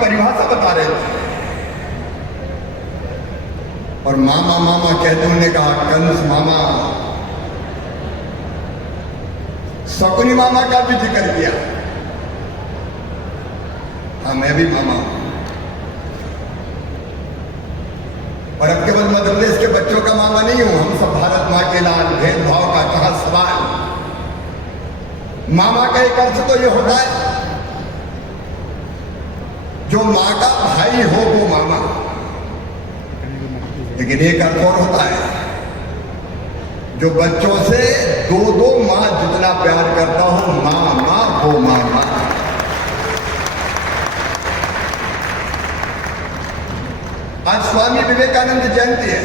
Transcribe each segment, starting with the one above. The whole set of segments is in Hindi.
परिभाषा बता रहे थे। और मामा मामा कहते उन्होंने कहा कंस मामा, शकुनी मामा का भी जिक्र किया। हाँ, मैं भी मामा हूं। और अब केवल मध्य प्रदेश के बच्चों का मामा नहीं हूं, हम सब भारत मां के लाल, भेदभाव का कहां सवाल। मामा का एक अर्थ तो ये होता है जो मां का भाई हो वो मामा, लेकिन एक अर्थ और होता है जो बच्चों से दो दो मां जितना प्यार करता हो, मामा वो मामा। आज स्वामी विवेकानंद जयंती है।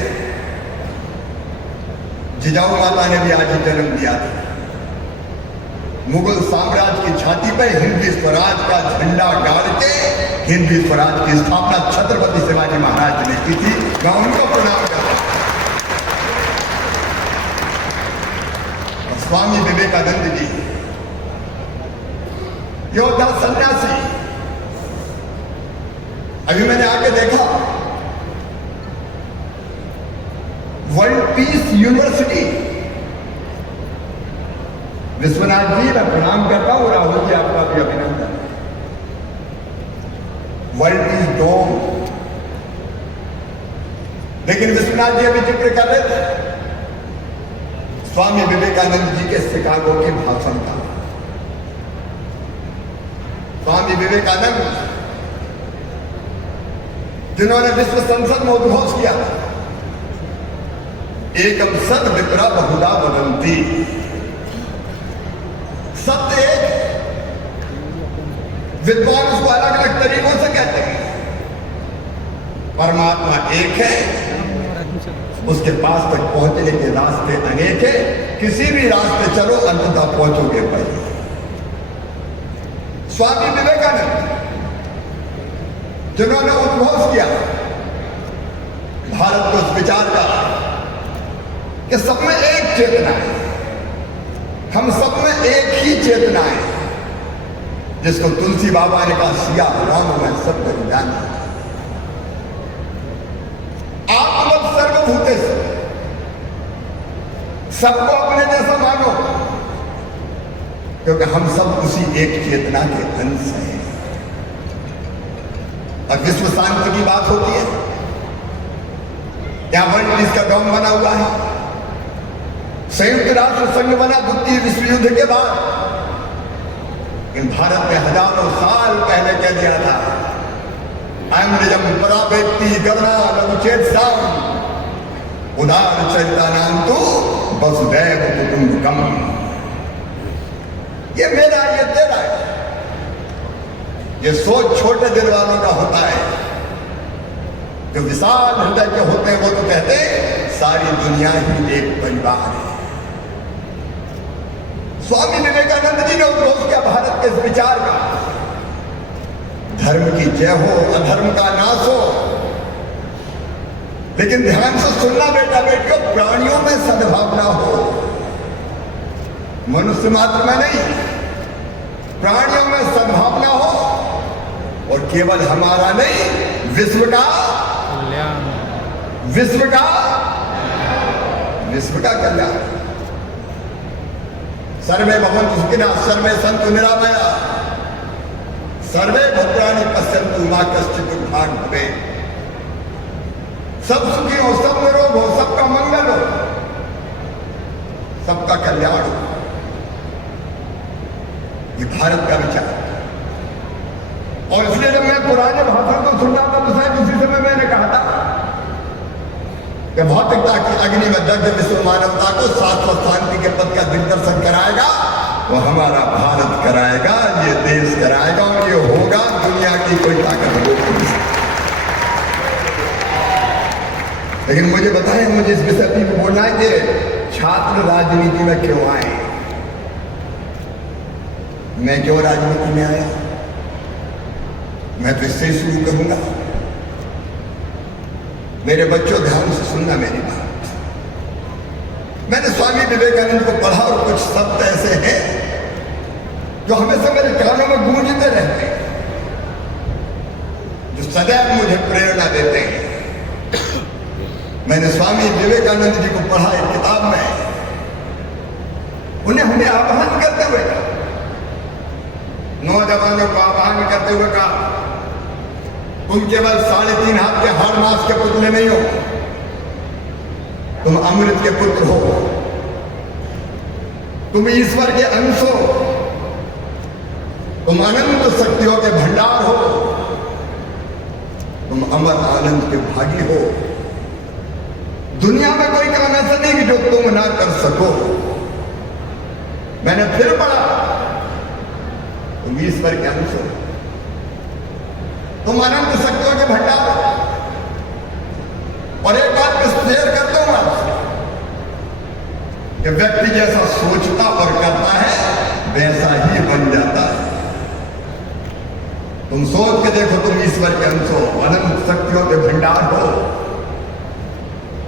जिजाऊ माता ने भी आज ही जन्म दिया था। मुगल साम्राज्य की छाती पर हिंदी स्वराज का झंडा गाड़ के हिंदी स्वराज की स्थापना छत्रपति शिवाजी महाराज ने की थी। मैं उनको प्रणाम करता हूं। स्वामी विवेकानंद जी योद्धा सन्यासी। अभी मैंने आके देखा world peace university, Vishwanath ji मैं प्रणाम करता हूं, राहुल जी आपका भी अभिनंदन। वर्ल्ड पीस डोम, लेकिन विश्वनाथ जी अभी जिक्र कर रहे थे स्वामी विवेकानंद जी के शिकागो के भाषण का। स्वामी विवेकानंद जिन्होंने विश्व संसद में उद्घोष किया था, एकम सद विप्रा बहुधा वदंती, सत्य एक, विद्वान उसको अलग अलग तरीकों से कहते हैं। परमात्मा एक है, उसके पास तक पहुंचने के रास्ते अनेक है, किसी भी रास्ते चलो अंततः पहुंचोगे भाई। स्वामी विवेकानंद जिन्होंने उद्घोष किया भारत को उस विचार का कि सब में एक चेतना है, हम सब में एक ही चेतना है, जिसको तुलसी बाबा ने कहा सिया राम में सब जान। आत्मवत सर्वभूतेषु, सबको अपने जैसा मानो, क्योंकि हम सब उसी एक चेतना के अंश हैं। अब विश्व शांति की बात होती है, क्या वर्ल्ड पीस का डॉम बना हुआ है। संयुक्त राष्ट्र संघ बना द्वितीय विश्व युद्ध के बाद, इन भारत ने हजारों साल पहले कह दिया था अम्रिजम परावेत्ति गणना लघुचेत साम उदार चरिता नाम तो वसुदैव कुटुंबकम। ये मेरा, ये तेरा है। ये सोच छोटे दिल वालों का होता है, जो विशाल हृदय के होते हैं वो तो कहते हैं सारी दुनिया ही एक परिवार है। स्वामी विवेकानंद जी ने उद्घोष किया भारत के इस विचार का, धर्म की जय हो, अधर्म का नाश हो। लेकिन ध्यान से सुनना बेटा बेटियों, प्राणियों में सद्भावना हो, मनुष्य मात्र में नहीं, प्राणियों में सद्भावना हो, और केवल हमारा नहीं, विश्व का कल्याण। सर्वे भवन्तु सुखिनः, सर्वे सन्तु निरामया, सर्वे भद्राणि पश्यन्तु मा कश्चित् दुःखभाग् भवेत्। सब सुखी हो, सब निरोग हो, सबका मंगल हो, सबका कल्याण हो। ये भारत का विचार। और इसलिए जब मैं पुराने भाषण को सुन रहा था तो शायद उसी समय मैंने कहा था कि भौतिकता की अग्नि में दग्ध विश्व मानवता को शाश्वत शांति के पद का दिग्दर्शन कराएगा, वो हमारा भारत कराएगा, ये देश कराएगा, और ये होगा, दुनिया की कोई ताकत रोक नहीं सकती। लेकिन मुझे बताएं, मुझे इस विषय पर बोलना है कि छात्र राजनीति में क्यों आए। मैं क्यों राजनीति में आया, मैं तो इससे ही शुरू करूंगा। मेरे बच्चों ध्यान से सुनना मेरी बात। मैंने स्वामी विवेकानंद को पढ़ा और कुछ शब्द ऐसे हैं जो हमेशा मेरे कानों में गूंजते रहते हैं। जो सदैव मुझे प्रेरणा देते हैं। मैंने स्वामी विवेकानंद जी को पढ़ा एक किताब में, उन्हें हमें आह्वान करते हुए कहा, नौजवानों को आह्वान करते हुए कहा, तुम केवल 3.5 हाथ के हाड़ मास के पुतले नहीं हो, तुम अमृत के पुत्र हो, तुम ईश्वर के अंश हो, तुम अनंत शक्तियों के भंडार हो, तुम अमर आनंद के भागी हो। दुनिया में कोई काम ऐसा नहीं कि जो तुम ना कर सको। मैंने फिर पढ़ा, तुम ईश्वर के अंश हो, तुम अनंत शक्तियों के भंडार हो। और एक बात मैं शेयर करता हूं आपसे कि व्यक्ति जैसा सोचता और करता है वैसा ही बन जाता है। तुम सोच के देखो, तुम ईश्वर के अंश हो, अनंत शक्तियों के भंडार हो,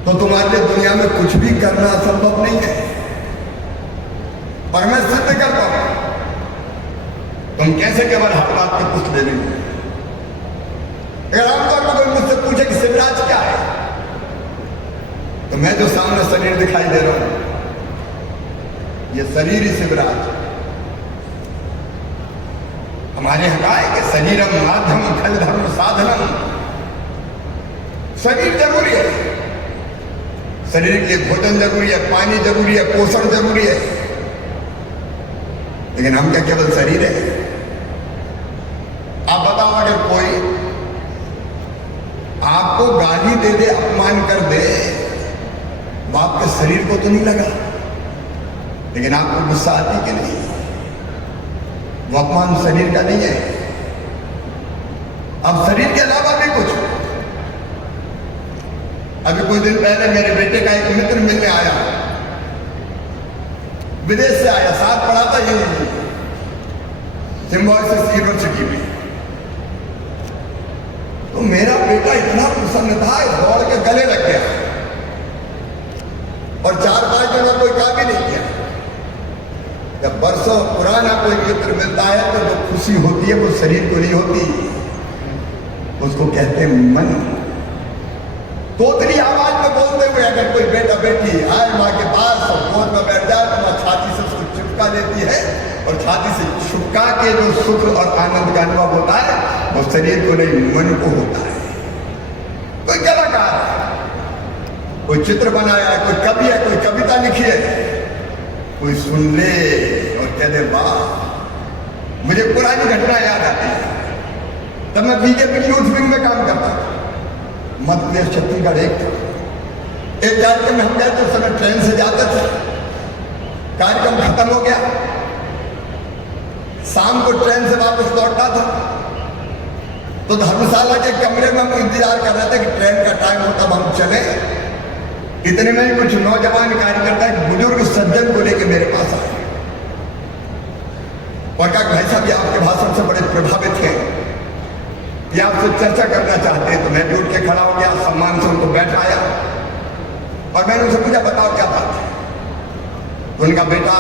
तो तुम्हारे लिए दुनिया में कुछ भी करना असंभव नहीं है। और मैं सिद्ध करता हूं, तुम कैसे केवल हर बात पे कुछ ले नहीं। अगर आमतौर पर कोई मुझसे पूछे कि शिवराज क्या है, तो मैं जो सामने शरीर दिखाई दे रहा हूं, ये शरीर ही शिवराज। हमारे यहां कहा है कि शरीरम माध्यम खल धर्म साधनम। शरीर जरूरी है, शरीर के लिए भोजन जरूरी है, पानी जरूरी है, पोषण जरूरी है, लेकिन हम क्या केवल शरीर है? आप बताओ, अगर कोई आपको गाली दे दे, अपमान कर दे, वो आपके शरीर को तो नहीं लगा, लेकिन आपको गुस्सा आती कि नहीं? वो अपमान शरीर का नहीं है। अब शरीर के अलावा भी कुछ। अभी कुछ दिन पहले मेरे बेटे का एक मित्र मिलने आया, विदेश से आया, साथ पढ़ा था ये सिम्बायोसिस यूनिवर्सिटी में। तो मेरा बेटा इतना प्रसन्न था, दौड़ के गले लग गया और 4-5 दिन और कोई काम भी नहीं किया। जब बरसों पुराना कोई मित्र मिलता है तो जो खुशी होती है वो शरीर को नहीं होती, उसको कहते हैं मन। तोतली आवाज में बोलते हुए अगर कोई बेटा बेटी आए माँ के पास और गोद में बैठ जाए तो माँ छाती से उसको चिपका देती है, और छाती से चिपका के जो सुख और आनंद का अनुभव होता है वो शरीर को नहीं, मन को होता है। कोई कलाकार है, कोई चित्र बनाया है, कोई कवि है, कोई कविता लिखी है, कोई सुन ले और कह दे वाह। मुझे पुरानी घटना याद आती है, तब मैं बीजेपी यूथ विंग में काम करता था, मध्य प्रदेश छत्तीसगढ़। एक कार्यक्रम में हम गए तो समय ट्रेन से जाते थे, कार्यक्रम खत्म हो गया, शाम को ट्रेन से वापस लौटना था, तो धर्मशाला के कमरे में हम इंतजार कर रहे थे कि ट्रेन का टाइम हो तब हम चले। इतने में कुछ नौजवान कार्यकर्ता एक बुजुर्ग सज्जन को लेकर मेरे पास आए और कहा, भाई साहब ये आपके भाषण से बड़े प्रभावित हैं, ये आपसे चर्चा करना चाहते हैं। तो मैं भी उठ के खड़ा हो गया, सम्मान से उनको बैठाया और मैंने उनसे पूछा, बताओ क्या बात है? तो उनका बेटा,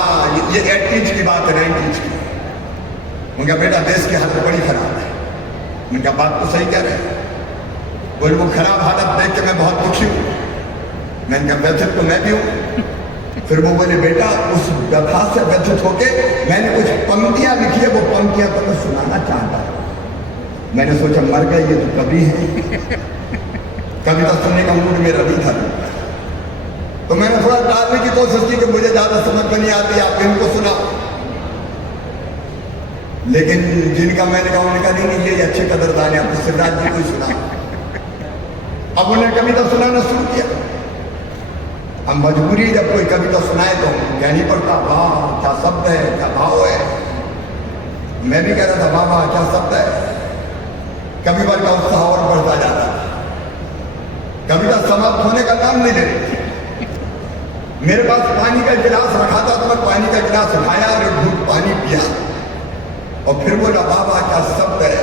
ये 80s की बात है, 90s की। उनका बेटा देश की हालत बड़ी खराब है। उनका बात तो सही कह रहे हैं, बोले वो खराब हालत देख के मैं बहुत दुखी हूँ। मैंने कहा व्यथित तो मैं भी हूँ। फिर वो बोले बेटा उस व्यथा से व्यथित होके मैंने कुछ पंक्तियां लिखी है, वो पंक्तियां तो मैं सुनाना चाहता हूँ। मैंने सोचा मर गए ये तो कवि है, कविता सुनने का मूड मेरा नहीं था। तो मैंने थोड़ा टालने की कोशिश की कि मुझे ज्यादा समझ में नहीं आती, आप इनको सुना। लेकिन जिनका मैंने कहा उन्होंने कहा नहीं ये अच्छे कदरदान है, आप शिवराज जी को सुना। अब उन्हें कविता सुनाना शुरू किया। हम मजबूरी जब कोई कविता सुनाए तो कह नहीं पड़ता वाह क्या शब्द है, क्या भाव है। मैं भी कह रहा था वाह वाह क्या शब्द है। कभी बार का उत्साह और बढ़ता जाता, कविता समाप्त होने का नाम नहीं ले रही। मेरे पास पानी का गिलास रखा था तो मैं पानी का गिलास उठाया और एक घूंट पानी पिया और फिर बोला वाह वाह क्या शब्द है,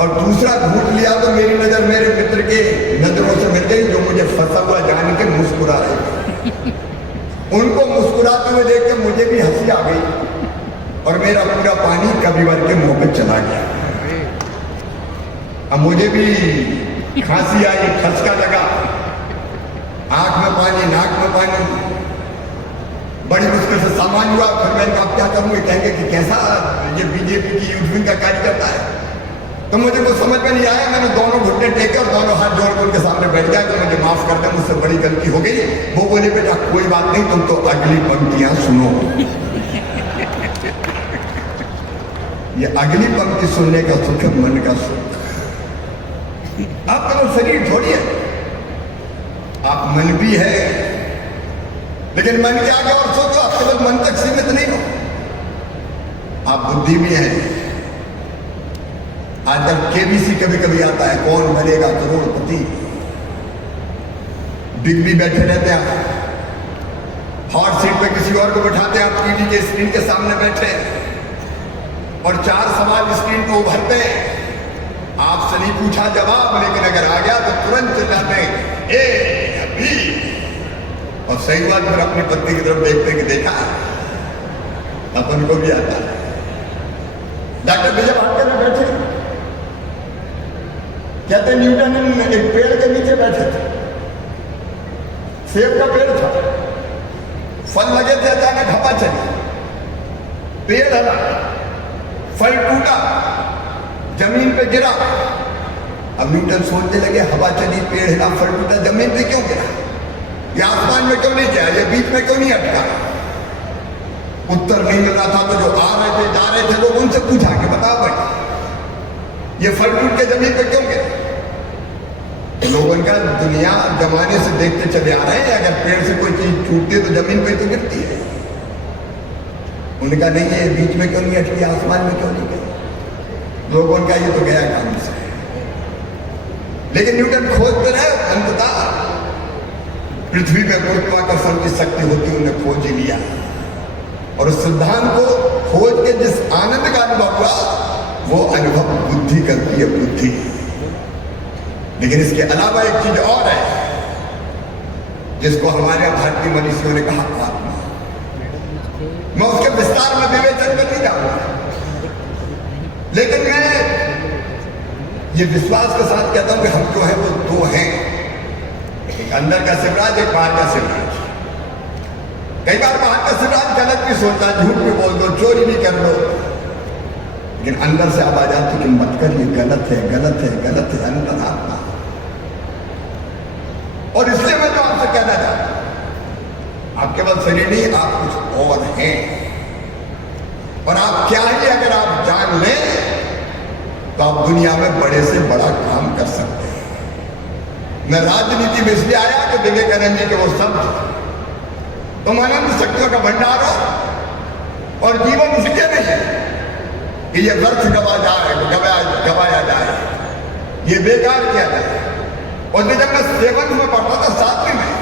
और दूसरा घूंट लिया तो मेरी नजर मेरे मित्र के नजरों से मिल गई जो मुझे फंसा हुआ जान के मुस्कुरा रहे थे। उनको मुस्कुराते हुए देख के मुझे भी हंसी आ गई और मेरा पूरा पानी कविवर के मुंह पे चला गया। अब मुझे भी खांसी आई, खसका लगा, आंख में पानी, नाक में पानी, बड़ी मुश्किल से सामान हुआ। फिर मैंने कहा क्या करूँ, कहेंगे कि कैसा ये बीजेपी की यूथ विंग का कार्यकर्ता है। तो मुझे कुछ समझ में नहीं आया। मैंने दोनों घुटने टेके और दोनों हाथ जोड़ कर उनके सामने बैठ गया कि मुझे माफ कर दे, मुझसे बड़ी गलती हो गई। वो बोले बेटा कोई बात नहीं, तुम तो अगली पंक्तियां सुनो। ये अगली पंक्ति सुनने का सुख है मन का सुख। आपका तो शरीर थोड़ी है, आप मन भी है, लेकिन मन के आगे और सोचो, आप केवल मन तक सीमित नहीं हो, आप बुद्धि भी है। आजकल केबीसी कभी कभी आता है, कौन बनेगा करोड़पति, बिग बी बैठे रहते हैं, हॉट सीट पे किसी और को बैठाते हैं, आप टीवी के स्क्रीन के सामने बैठे और 4 सवाल स्क्रीन को उभरते हैं, आपसे नहीं पूछा जवाब, लेकिन अगर आ गया तो तुरंत चिल्लाते हैं ए बी। और सही बात फिर अपनी पत्नी की तरफ देखते कि देखा अपन को भी आता है। डॉक्टर विजय भास्कर में बैठे, कहते न्यूटन एक पेड़ के नीचे बैठे थे, सेब का पेड़ था, फल लगे थे, अचानक हवा चली, पेड़ हला, फल टूटा, जमीन पे गिरा। अब न्यूटन सोचने लगे हवा चली, पेड़ हिला, फल टूटा, जमीन पे क्यों गिरा, ये आसमान में क्यों नहीं गया, ये बीच में क्यों नहीं अटका। उत्तर नहीं मिल रहा था, तो जो आ रहे थे जा रहे थे लोग उनसे पूछा कि बताओ भाई ये फल टूट के जमीन पे क्यों गिरा। लोगों का दुनिया जमाने से देखते चले आ रहे हैं, अगर पेड़ से कोई चीज टूटती है तो जमीन पे तो गिरती है। उनका नहीं है बीच में क्यों नहीं अटकी, आसमान में क्यों नहीं गई। लोगों का ये तो गया काम से, लेकिन न्यूटन खोजते रहे, अंततः पृथ्वी में गुरुत्वाकर्षण की शक्ति होती है, उन्हें खोज ही लिया। और उस सिद्धांत को खोज के जिस आनंद का अनुभव हुआ, वो अनुभव बुद्धि करती है, बुद्धि। लेकिन इसके अलावा एक चीज और है जिसको हमारे भारतीय मनीषियों ने कहा आत्मा। मैं उसके विस्तार में विवेचन में नहीं जाऊंगा, लेकिन मैं ये विश्वास के साथ कहता हूं कि हम जो है वो 2 हैं, एक अंदर का शिवराज, एक बाहर का शिवराज। कई बार बाहर का शिवराज गलत भी सोचता है, झूठ भी बोल दो, चोरी भी कर लो, लेकिन अंदर से आवाज आती कि मत कर, ये गलत है, गलत है, गलत है, अंतरात्मा। और इसलिए मैं जो आपसे कहना चाहता हूं, आप केवल शरीर नहीं, आप कुछ और हैं। और आप क्या है अगर आप जान लें तो आप दुनिया में बड़े से बड़ा काम कर सकते हैं। मैं राजनीति में इसलिए आया कि विवेकानंद जी के वो शब्द, तुम अनंत शक्तियों का भंडार हो और जीवन इसके नहीं है कि ये व्यर्थ गवाया जाए, ये बेकार किया जाए। और जब मैं 7th में पढ़ता था, 7वीं में,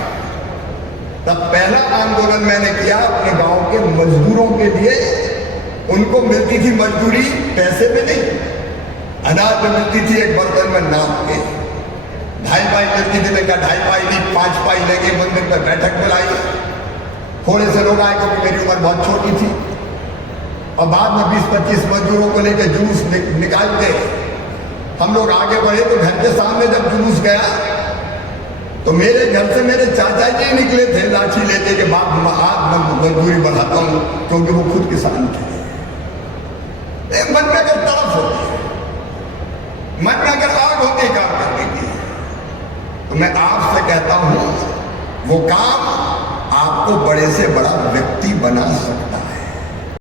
तब पहला आंदोलन मैंने किया अपने गांव के मजदूरों के लिए। उनको मिलती थी मजदूरी पैसे में नहीं, अनाज में मिलती थी, एक बर्तन में नाप के 2.5 पाई मिलती थी। मैं 2.5 पाई नहीं 5 पाई लेके मंदिर पर बैठक बुलाई। थोड़े से लोग आए क्योंकि मेरी उम्र बहुत छोटी थी, और बाद में 20-25 मजदूरों को लेकर जुलूस निकालते हम लोग आगे बढ़े। तो घर के सामने जब जुलूस गया तो मेरे घर से मेरे चाचा जी निकले थे लाठी लेके के बाप आज मजदूरी बढ़ाता हूं, क्योंकि वो खुद किसान थे। मन में अगर तड़प होती है, मन में अगर आग होती है काम करने की, तो मैं आपसे कहता हूं वो काम आपको बड़े से बड़ा व्यक्ति बना सकता है।